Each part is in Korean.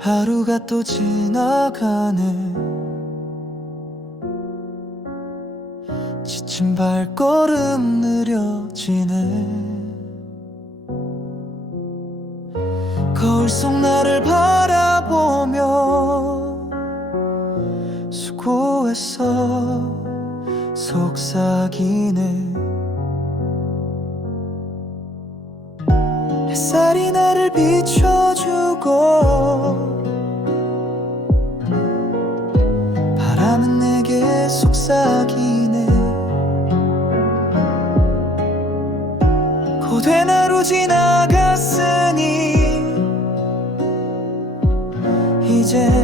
하루가 또 지나가네. 지친 발걸음 느려지네. 거울 속 나를 바라보며 수고했어 속삭이네. 햇살이 나를 비춰주고 속삭이네. 고된 하루 지나갔으니 이제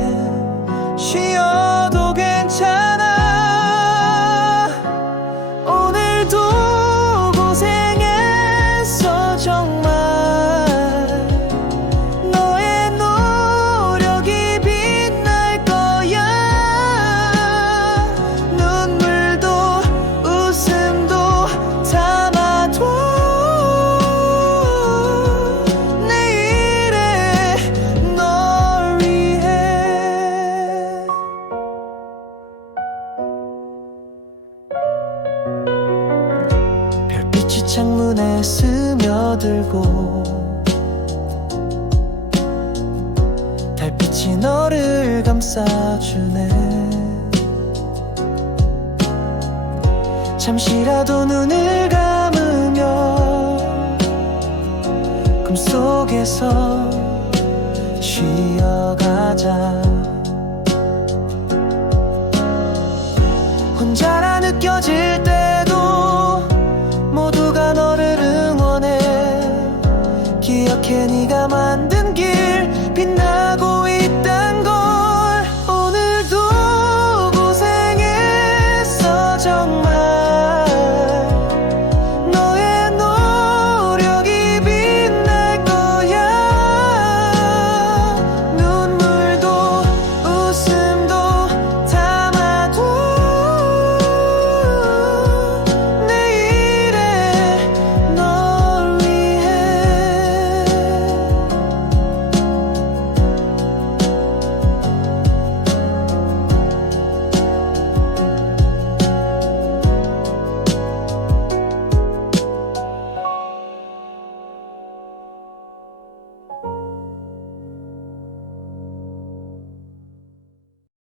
빛이 창문에 스며들고 달빛이 너를 감싸주네. 잠시라도 눈을 감으며 꿈속에서 쉬어가자 기억해 네가 만든 길 빛나고 있단